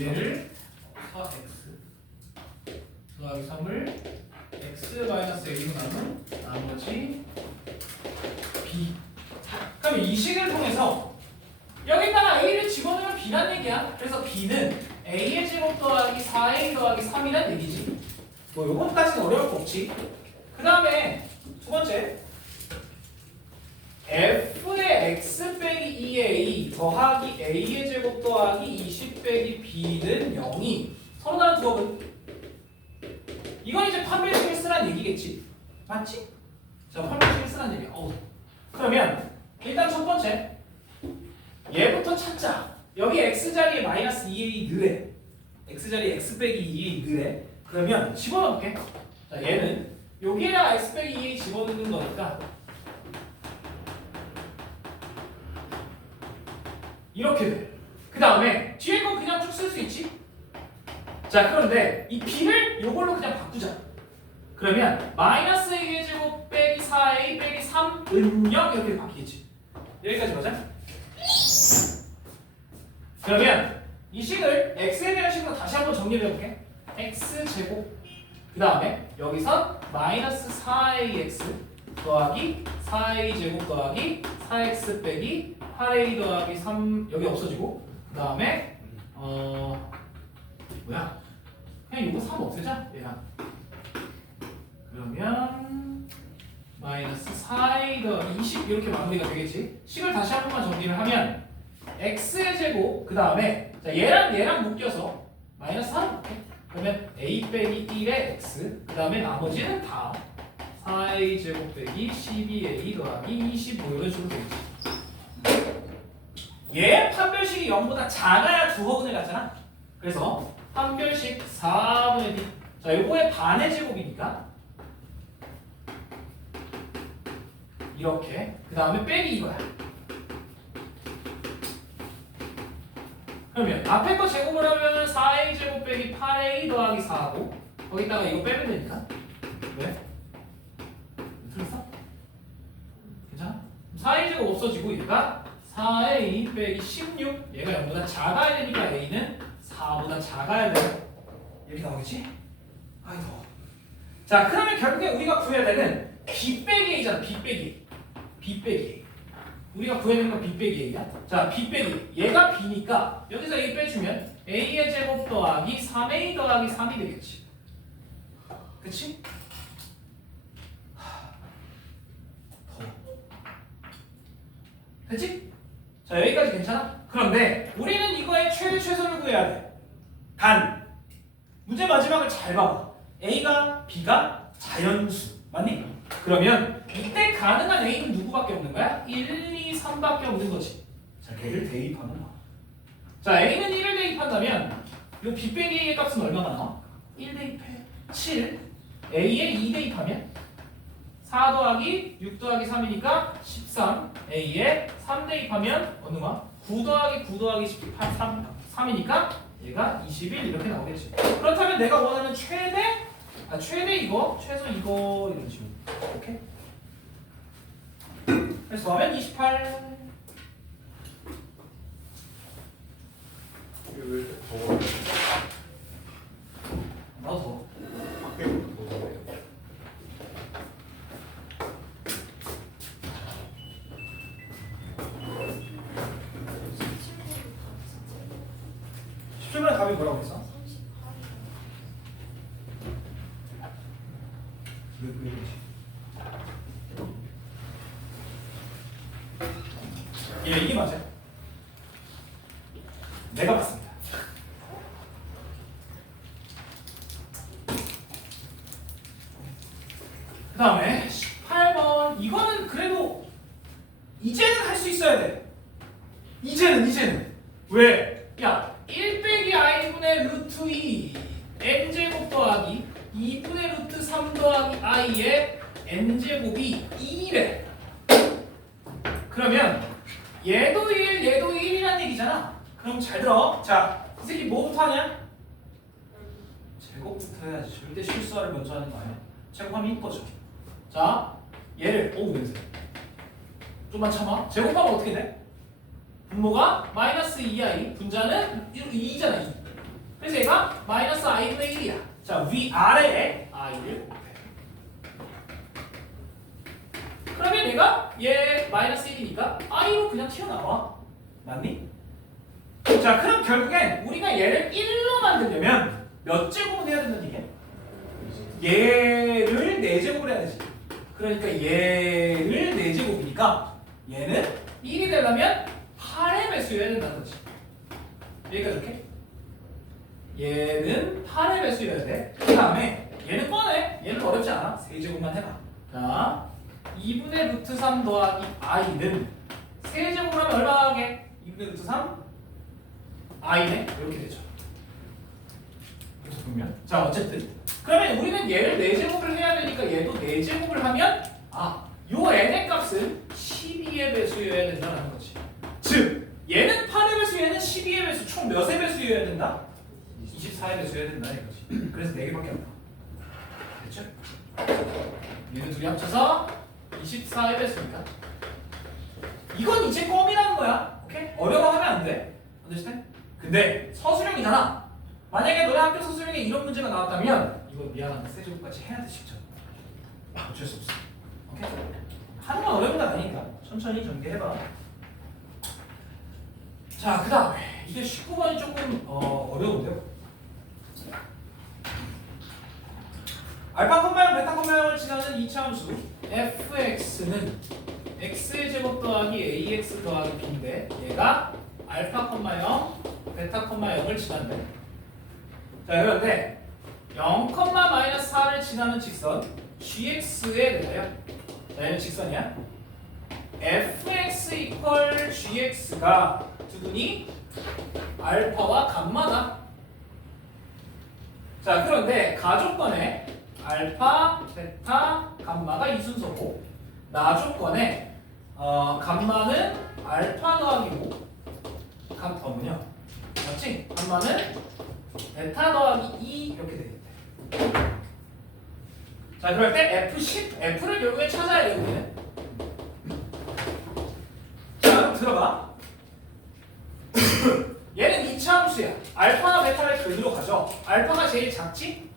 얘를 4x 더하기 3을 x-a로 나눈 나머지 b. 그럼 이 식을 통해서 여기다가 a를 집어넣으면 b란 얘기야. 그래서 b는 a의 제곱 더하기 4a 더하기 3이란 얘기지. 뭐 요번까지는 어려울 거 없지. 그 다음에 두 번째 f의 x 빼기 2a 더하기 a의 제곱 더하기 20 빼기 b는 0이 서로 다른 두 법은 이건 이제 판별식을 쓰란 얘기겠지. 맞지? 자, 판별식을 쓰란 얘기야. 그러면 일단 첫 번째 얘부터 찾자. 여기 x자리에 마이너스 2a 넣으래. x자리에 x 빼기 2a 넣으래. 그러면 집어넣을게. 자, 얘는 여기에다가 x 빼기 2a 집어넣는 거니까 이렇게 돼. 그 다음에 뒤에 거 그냥 쭉 쓸 수 있지? 자, 그런데 이 b를 이걸로 그냥 바꾸자. 그러면 마이너스 a의 제곱 빼기 4a 빼기 3은 0 이렇게 바뀌겠지. 여기까지 가자. 그러면 이 식을 x에 대한 식으로 다시 한번 정리해볼게. x제곱 그 다음에 여기서 마이너스 4ax 더하기 4a 제곱 더하기 4x 빼기 8a 더하기 3 여기 없어지고 그 다음에 뭐야 그냥 이거 3 없애자 얘랑. 그러면 마이너스 4a 더하기 20 이렇게 마무리가 되겠지. 식을 다시 한 번만 정리를 하면 x의 제곱 그 다음에 자 얘랑 묶여서 마이너스 4를 볼게. 그러면 a 빼기 1의 x 그 다음에 나머지는 다 4a 제곱 빼기 12a 더하기 25 이런 식으로 되겠지. 얘 판별식이 0보다 작아야 두 허근을 갖잖아. 그래서 판별식 4분의 b. 자 요거의 반의 제곱이니까 이렇게 그 다음에 빼기 이거야. 그러면 앞에 거 제곱을 하면 4a 제곱 빼기 8a 더하기 4하고 거기다가 이거 빼면 되니까 왜? 틀렸어? 괜찮아? 4a 제곱 없어지고 얘가 4a 빼기 16 얘가 0보다 작아야 되니까 a는 4보다 작아야 돼. 이렇게 나오겠지? 아이고. 자 그러면 결국에 우리가 구해야 되는 b 빼기 a잖아. b 빼기 a. b 빼기 a. 우리가 구해야 되는 건 b 빼기 a야. 자 b 빼기 얘가 b니까 여기서 a 빼주면 a의 제곱 더하기 3a 더하기 3이 되겠지. 그치? 됐지? 자 여기까지 괜찮아? 그런데 우리는 이거의 최대 최소를 구해야 돼. 단 문제 마지막을 잘 봐봐. A가 B가 자연수 맞니? 그러면 이때 가능한 A는 누구밖에 없는 거야? 1, 2, 3밖에 없는 거지. 자 걔를 대입하면 나와. 자 A는 1을 대입한다면 이 B 빼기 A의 값은 얼마나 나와? 1 대입해 7. A에 2 대입하면 4 더하기 6 더하기 3이니까 13. A에 3 대입하면 어느마 9 더하기 9 더하기 18, 3이니까 얘가 21 이렇게 나오겠지. 그렇다면 내가 원하는 최대 이거, 최소 이거 이런 식으로. 오케이? 그래서 하면 28. 이게 왜 이렇게 더워요? 나도 더. 밖에보다 더 더워요. 칠십칠번이 17번에 답이 뭐라고 했어? 38이야. 왜 그러지? 예, 이게 맞아요. 내가 맞습니다. 그 다음에 18번. 이거는 그래도 이제는 할 수 있어야 돼. 이제는. 왜? 야, 1 빼기 i분의 루트 2 n제곱 더하기 2분의 루트 3 더하기 i의 n제곱이 2래. 그러면 얘도 1, 얘도 1이라는 얘기잖아. 그럼 잘 들어. 자, 이 새끼 뭐부터 하냐? 제곱부터 해야지. 절대 실수를 먼저 하는 거 아니야. 제곱하면 이거죠. 자, 얘를 냄새. 좀만 참아. 제곱하면 어떻게 돼? 분모가 마이너스 2i, 분자는 2잖아. 2. 그래서 얘가 마이너스 i분의 1이야. 자, 위아래에 i를 곱해. 그러면 얘가 얘 마이너스 1이니까 i로 그냥 튀어나와. 맞니? 자, 그럼 결국엔 우리가 얘를 1로 만들려면 몇 제곱을 해야 된다는 얘기야? 얘를 4제곱을 해야 되지. 그러니까 얘를 4제곱이니까 얘는 1이 되려면 8의 배수여야 된다는 거지. 여기까지 이렇게? 얘는 8의 배수여야 돼. 그 다음에 얘는 뻔해. 얘는 어렵지 않아. 3제곱만 해봐. 자, 2분의 루트 3 더하기 i는 3제곱을 하면 얼마 하게? 2분의 루트 3 i네. 이렇게 되죠. 그래서 보면 자, 어쨌든 그러면 우리는 얘를 4제곱을 해야 되니까 얘도 4제곱을 하면 요 n의 값은 12의 배수여야 된다는 거지. 즉 얘는 8의 배수, 얘는 12의 배수, 총 몇의 배수여야 된다? 24의 배수여야 된다 이거지. 그래서 4개밖에 안 나와. 됐죠? 얘는 둘이 합쳐서 24의 배수니까 이건 이제 껌이라는 거야. 오케이? 어려워하면 안 돼. understand? 근데 서술형이잖아. 만약에 너네 학교 서술형에 이런 문제가 나왔다면 이거 미안한데 세제곱까지 해야 돼 직접. 어쩔 수 없어. 오케이? 하는 건 어려운 건 아니니까 천천히 전개해봐. 자, 그 다음에 이게 19번이 조금 어려운데요. 알파 콤마형, 베타 콤마형을 지나는 이차함수 fx는 x의 제곱 더하기 ax 더하기 b인데 얘가 알파 콤마형, 베타 콤마형을 지난대. 자, 그런데 0,-4를 지나는 직선 gx에 대하여, 자, 얘는 직선이야. fx 이퀄 gx가 두분이 알파와 감마다. 자, 그런데 가조건에 알파, 베타, 감마가 이 순서고 나조건에 감마는 알파 더하기고 뭐냐? 맞지? 감마는 베타 더하기 2 이렇게 되겠대. 자, 그럴 때 F10, F를 결국에 찾아야 돼 우리는. 자, 그럼 들어봐. 얘는 이차함수야. 알파나 베타를 그대로 가져. 알파가 제일 작지?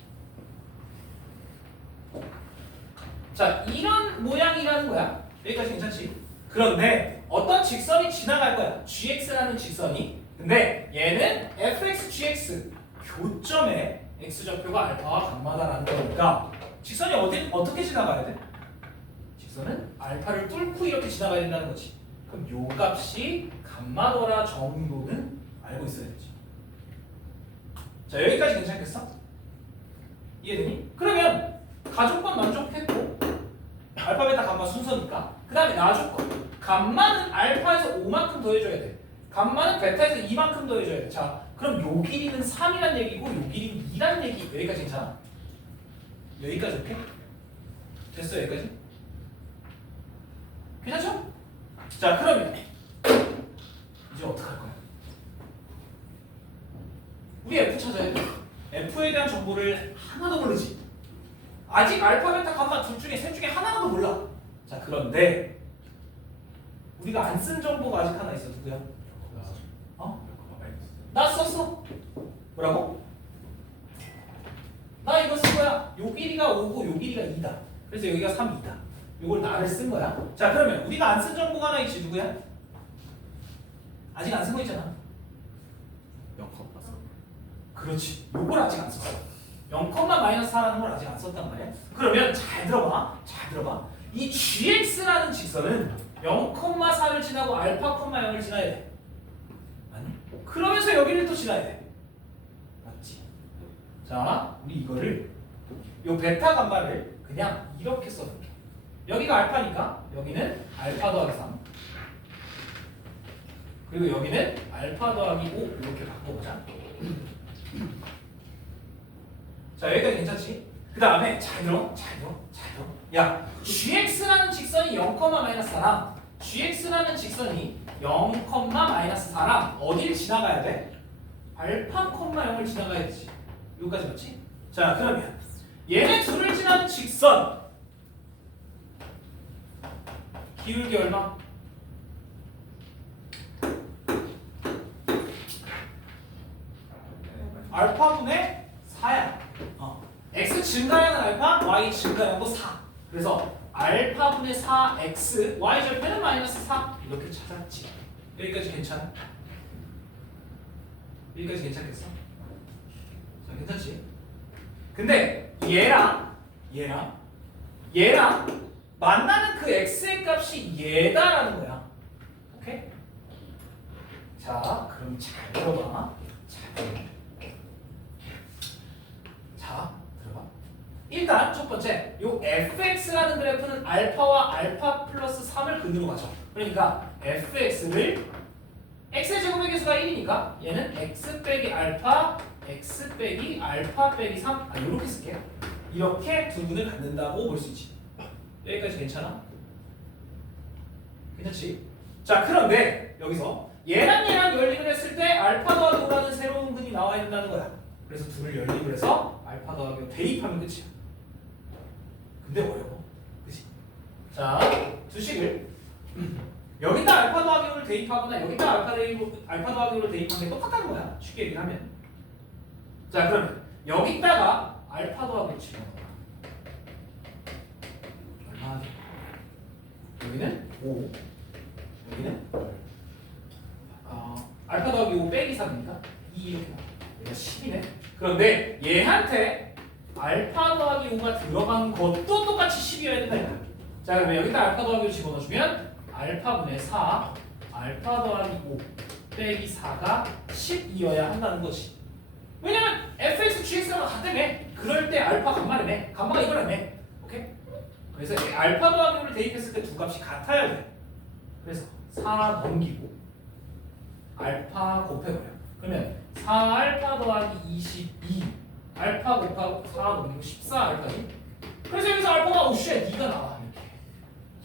자, 이런 모양이라는 거야. 여기까지 괜찮지? 그런데 어떤 직선이 지나갈 거야. gx라는 직선이. 근데 얘는 fx, gx 교점에 x좌표가 알파와 감마다라는 거니까 직선이 어떻게 지나가야 돼? 직선은 알파를 뚫고 이렇게 지나가야 된다는 거지. 그럼 요 값이 감마더라 정도는 알고 있어야 되지. 자, 여기까지 괜찮겠어? 이해되니? 그러면 가조건 만족했고 알파, 베타, 감마 순서니까 그 다음에 나조건 감마는 알파에서 5만큼 더해줘야 돼. 감마는 베타에서 2만큼 더해줘야 돼. 자, 그럼 요 길이는 3이란 얘기고 요 길이는 2란 얘기. 여기까지 괜찮아? 여기까지 오케이? 됐어 여기까지? 괜찮죠? 자, 그러면 이제 어떡할 거야? 우리 F 찾아야 돼. F에 대한 정보를 하나도 모르지. 아직 알파, 베타, 감마 둘 중에 셋 중에 하나도 몰라. 자, 그런데 우리가 안 쓴 정보가 아직 하나 있어. 누구야? 어? 나 썼어. 뭐라고? 나 이거 쓴 거야. 요 길이가 5고 요 길이가 2다. 그래서 여기가 3이다. 요걸 나를 쓴 거야. 자, 그러면 우리가 안 쓴 정보가 하나 있지. 누구야? 아직 안 쓴 거 있잖아. 0, 그렇지. 요걸 아직 안 썼어. 0,-4라는 걸 아직 안 썼단 말이야. 그러면 잘 들어봐. 잘 들어봐. 이 gx라는 직선은 0,4를 지나고 알파, 0을 지나야 돼. 아니? 그러면서 여기를 또 지나야 돼. 맞지? 자, 우리 이거를 요 베타 감마를 그냥 이렇게 써볼게. 여기가 알파니까 여기는 알파 더하기 3 그리고 여기는 알파 더하기 5 이렇게 바꿔보자. 자, 여기까지 괜찮지? 그 다음에 잘 들어. 야, gx라는 직선이 0,-4랑 gx라는 직선이 0,-4랑 어딜 지나가야 돼? 알파, 0을 지나가야 되지. 여기까지 맞지? 자, 그러면 얘네 둘을 지나는 직선 기울기 얼마? 알파분의 4야. x 증가량은 알파, y 증가량도 4. 그래서 알파분의 4x, y 절편은 마이너스 4 이렇게 찾았지. 여기까지 괜찮아? 여기까지 괜찮겠어? 자, 괜찮지? 근데 얘랑 만나는 그 x의 값이 얘다라는 거야. 오케이? 자, 그럼 잘 들어봐. 자, 들어봐. 일단 첫 번째, 요 fx라는 그래프는 알파와 알파 플러스 3을 근으로 가죠. 그러니까 fx를 x의 제곱의 개수가 1이니까 얘는 x 빼기 알파, x 빼기 알파 빼기 3 이렇게 쓸게요. 이렇게 두 분을 갖는다고 볼 수 있지. 여기까지 괜찮아? 괜찮지? 자, 그런데 여기서 얘랑 열림을 했을 때 알파 더하기 5라는 새로운 근이 나와야 된다는 거야. 그래서 둘을 열림을 해서 알파 더하기 5 대입하면 끝이야. 근데 어려워. 그치? 자, 두 식을 여기다 알파 더하기 5를 대입하거나 여기다 알파 더하기 5를 대입하는 게 똑같다는 거야. 쉽게 얘기하면. 자, 그러면 여기다가 알파 더하기 5를 집어넣어. 얼마? 여기는 5. 여기는 알파 더하기 5 빼기 3이니까 2 이렇게 나와. 얘가 10이네. 그런데 얘한테 알파 더하기 5가 들어간 것도 똑같이 10이어야 된다. 자, 그러면 여기다 알파 더하기 5를 집어넣어주면 알파분의 4, 알파 더하기 5 빼기 4가 10이어야 한다는 거지. 왜냐면 fx, gx가 같다며. 그럴 때 알파 감마라며. 감마가 이거라며. 오케이? 그래서 알파 더하기 5를 대입했을 때 두 값이 같아야 돼. 그래서 4 넘기고 알파 곱해버려. 그러면 4알파 더하기 22 알파 곱하고 4 넘기고 14 알파지. 그래서 여기서 알파가 오쉣 2가 나와. 이렇게.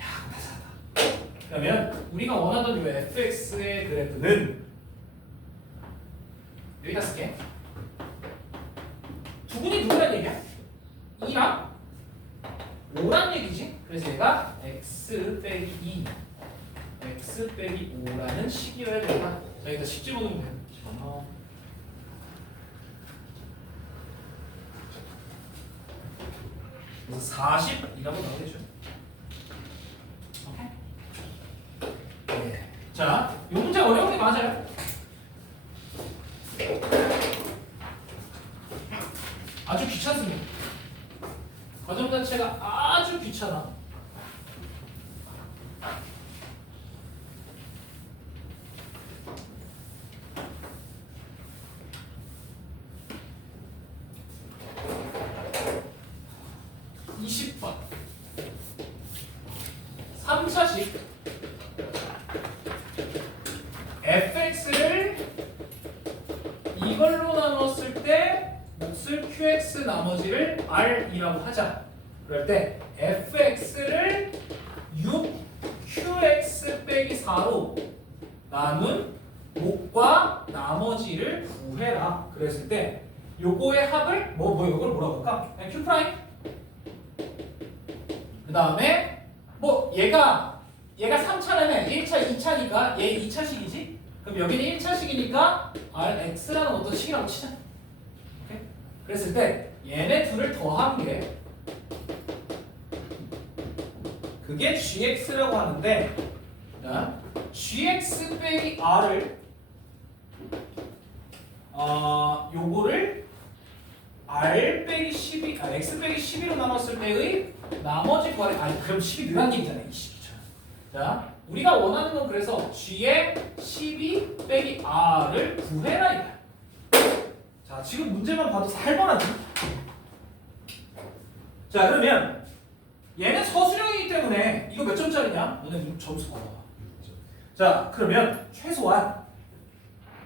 야, 다 잘한다. 그러면 우리가 원하던 이 fx의 그래프는 여기다 쓸게. 두 분이 누구란 얘기야? 2랑 5란 얘기지. 그래서 얘가 x 빼기 2 x 빼기 5라는 식이어야 된다. 자, 여기다 식 집어넣으면 돼. 집어넣어. 그래서 40이라고 나오겠죠. 오케이? 네. 자, 이 문제 어려운 게 맞아요. 아주 귀찮습니다. 과정 자체가 아주 귀찮아. 이걸로 나눴을 때 몫을 qx 나머지를 r이라고 하자. 그럴 때 fx를 6qx 빼기 4로 나눈 몫과 나머지를 구해라. 그랬을 때 요거의 합을 이걸 뭐라고 할까? 그냥 q 프라임. 그 다음에 얘가 3차라면 1차, 2차니까 얘 2차식이지? 그럼 여기는 1차식이니까 Rx라는 어떤 식이라고 치자. 오케이? 그랬을 때 얘네 둘을 더한 게 그게 gx라고 하는데 자, gx 빼기 r을 요거를 r 빼기 12, x 빼기 12로 나눴을 때의 나머지 구하래. 그럼 10이 늘한 얘기잖아. 이 시기처럼. 자, 우리가 원하는 건 그래서 g의 12 빼기 r을 구해라 이거야. 자, 지금 문제만 봐도 살벌하지. 자, 그러면 얘는 서술형이기 때문에 이거 몇 점짜리냐? 너네 점수 봐봐. 자, 그러면 최소한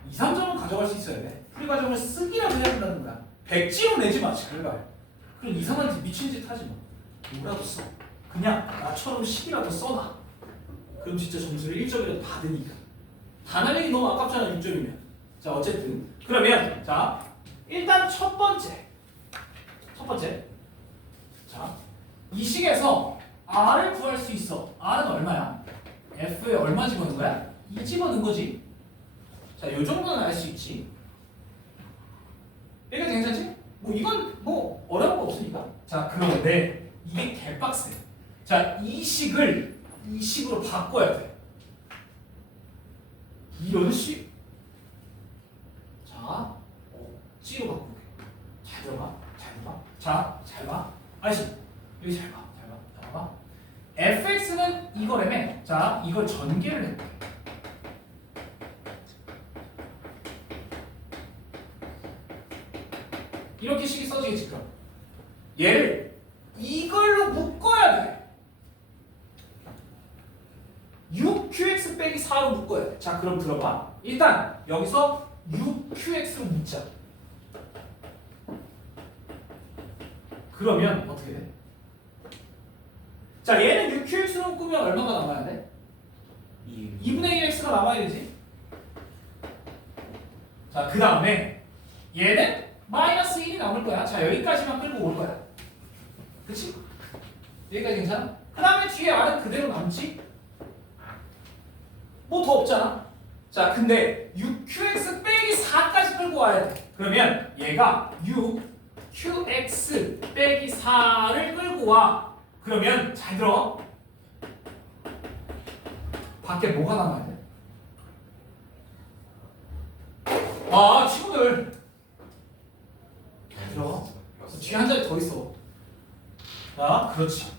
2, 3점은 가져갈 수 있어야 돼. 풀이 과정을 쓰기라도 해야 된다는 거야. 100점은 내지 마, 제발. 그럼 이상한 짓, 미친 짓 하지 마. 뭐라도 써. 그냥 나처럼 10이라도 써놔. 그럼 진짜 점수를 1점이라도 받으니까. 단하력이 너무 아깝잖아, 6점이면. 자, 어쨌든. 그러면, 자, 일단 첫 번째. 자, 이 식에서 R을 구할 수 있어. R은 얼마야? F에 얼마 집어넣은 거야? 2 집어넣은 거지. 자, 요 정도는 알 수 있지. 이게 괜찮지? 이건 어려운 거 없으니까. 자, 그런데 이게 개빡세. 자, 이 식으로 바꿔야 돼. 이런 식. 자, 억지로 바꾸게. 잘 들어봐. 자, 잘 봐. 알지? 여기 잘 봐. fx는 이거라며. 자, 이걸 전개를 해볼게. 이렇게 식이 써지겠지. 그럼 얘를 이걸로 묶어야 돼. 6qx 빼기 4로 묶어야 돼. 자, 그럼 들어봐. 일단 여기서 6qx로 묶자. 그러면 어떻게 돼? 자, 얘는 6qx로 묶으면 얼마가 남아야 돼? 2분의 1x가 남아야 되지. 자, 그 다음에 얘는 마이너스 1이 남을 거야. 자, 여기까지만 끌고 올 거야. 그치? 여기까지 괜찮아? 그 다음에 뒤에 r은 그대로 남지? 뭐 더 없잖아. 자, 근데 6qx 빼기 4까지 끌고 와야 돼. 그러면 얘가 6qx 빼기 4를 끌고 와. 그러면 잘 들어. 밖에 뭐가 남아야 돼? 친구들. 들어. 뒤에 한 자리 더 있어. 자, 그렇지.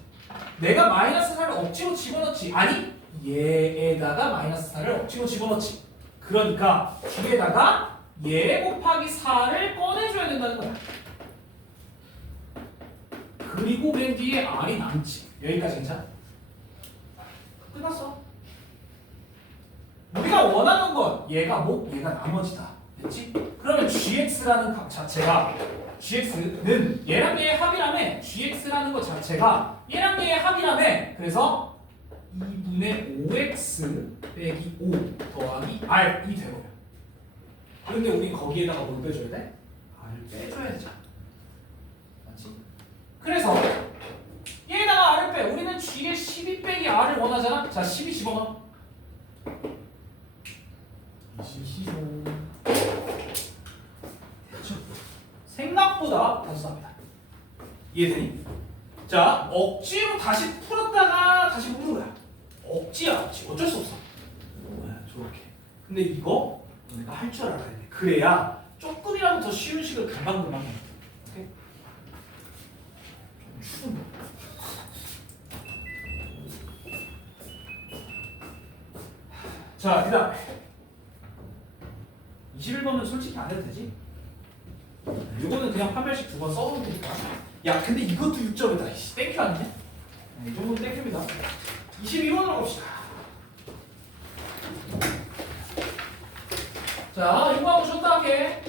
내가 마이너스 4를 억지로 집어넣지. 아니, 얘에다가 마이너스 4를 억지로 집어넣지. 그러니까 뒤에다가 얘 곱하기 4를 꺼내줘야 된다는 거야. 그리고 맨 뒤에 r이 남지. 여기까지 괜찮아? 끝났어. 우리가 원하는 건 얘가 얘가 나머지다. 됐지? 그러면 gx라는 값 자체가 gx는 얘랑 얘의 합이라며. gx라는 것 자체가 얘랑 얘의 합이라며. 그래서 2분의 5x 빼기 5 더하기 r이 되거든. 그런데 우리 거기에다가 뭘 빼줘야 돼? r을 빼줘야 되잖아. 맞지? 그래서 얘에다가 r을 빼. 우리는 g의 12 빼기 r을 원하잖아. 자, 12 집어넣어. 20 됐죠? 생각보다 단순합니다. 이해되니? 자, 억지로 다시 풀었다가 다시 묻는 거야. 억지야, 억지. 어쩔 수 없어. 저렇게. 근데 이거 너네가 할 줄 알아야 돼. 그래야 조금이라도 더 쉬운 식을 금방금방 해. 오케이? 좀 추운 거. 자, 그 다음에 21번은 솔직히 안 해도 되지? 이거는 그냥 판별식 2번 써놓으면 되니까. 야, 근데 이것도 6점이다. 땡큐 아니냐? 이 정도는 땡큐입니다. 22번으로 갑시다. 자, 이거 하고 쉬었다 할게.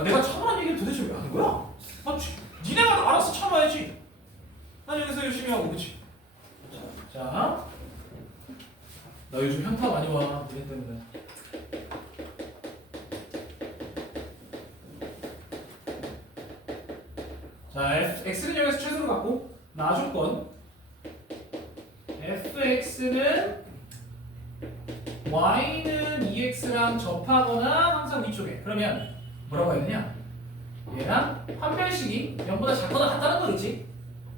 아, 내가 참으란 얘기를 도대체 왜 하는 거야? 맞지? 니네가 알아서 참아야지. 난 여기서 열심히 하고, 그치? 자, 나 요즘 현타 많이 와, 니네 때문에. 자, x는 0에서 최소로 갖고 나 조건 fx는 y는 2x랑 접하거나 항상 위쪽에. 그러면 뭐라고 했느냐? 얘랑 판별식이 0보다 작거나 같다는 거겠지?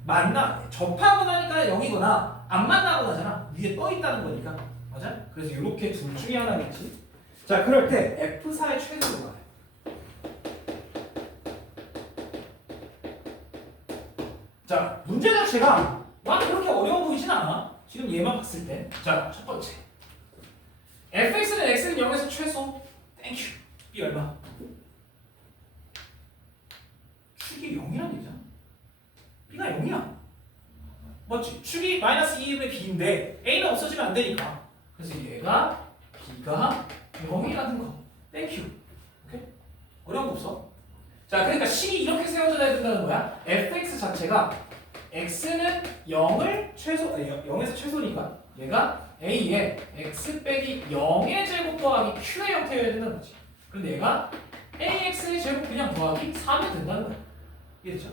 만나 접하거나니까 0이거나 안 만나거나잖아. 위에 떠 있다는 거니까. 맞아? 그래서 이렇게 둘 중에 하나겠지. 자, 그럴 때 f4의 최소로 가요. 자, 문제 자체가 막 그렇게 어려워 보이진 않아. 지금 얘만 봤을 때. 자, 첫 번째. fx는 x는 0에서 최소. 땡큐. b 얼마? 축이 0이라는 얘기잖아. b가 0이야. 맞지? 축이 마이너스 2의 b인데 a는 없어지면 안 되니까. 그래서 얘가 b가 0이라는 거. 땡큐. 오케이? 어려운 거 없어? 자, 그러니까 식이 이렇게 세워져야 된다는 거야. fx 자체가 x는 0을 최소, 0에서 최소니까 얘가 a의 x 빼기 0의 제곱 더하기 q의 형태여야 된다는 거지. 근데 얘가 ax의 제곱 그냥 더하기 3이 된다는 거야. 이해되죠?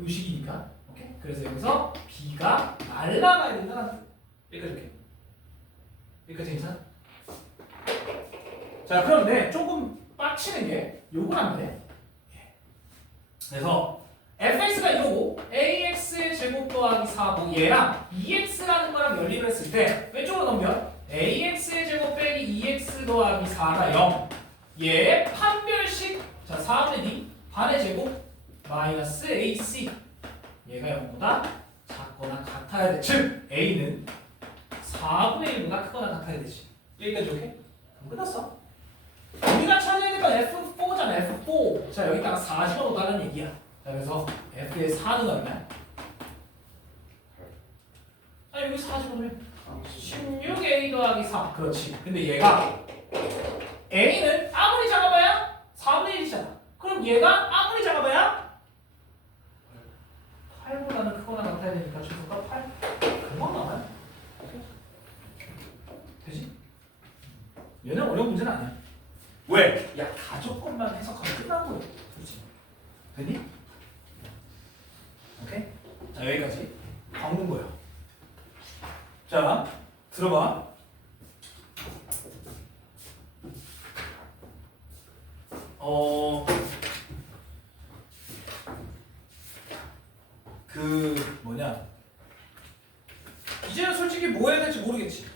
이 식이니까. 오케이? 그래서 여기서 b가 날라가야 된다는 거야. 여기까지 이렇게. 여기까지 괜찮아? 자, 그런데 조금 빡치는 게 요건 안 돼. 그래서 fx가 이거고 ax의 제곱 더하기 4고 얘랑 2x라는 거랑 연립을 했을 때 왼쪽으로 넘겨 ax의 제곱 빼기 2x 더하기 4가 0 얘의 판별식 자 4분의 d 반의 제곱 마이너스 ac 얘가 0보다 작거나 같아야 돼. 즉 a는 4분의 1보다 크거나 같아야 되지. 여기까지 오케이? 그럼 끝났어. 우리가 찾아야 될 건 F4잖아. F4. 자, 여기다가 4 집어넣다는 얘기야. 자, 그래서 F의 4는 얼마야? 아, 여기 4 집어넣으면 16A 더하기 4. 그렇지. 근데 얘가 A는 아무리 작아봐야 4분의 1이잖아. 그럼 얘가 아무리 작아봐야 8보다는 크거나 같아야 되니까 최소가 8. 금방 나와요. 되지? 얘는 어려운 문제는 아니야. 왜? 야, 가족권만 해석하면 끝난 거야. 그렇지? 됐니? 오케이? 자, 여기까지 바꾼 거야. 자, 들어봐. 뭐냐? 이제는 솔직히 뭐 해야 될지 모르겠지.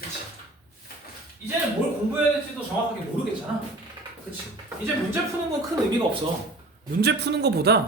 그치? 이제는 뭘 공부해야 될지도 정확하게 모르겠잖아. 그치? 이제 문제 푸는 건 큰 의미가 없어. 문제 푸는 거보다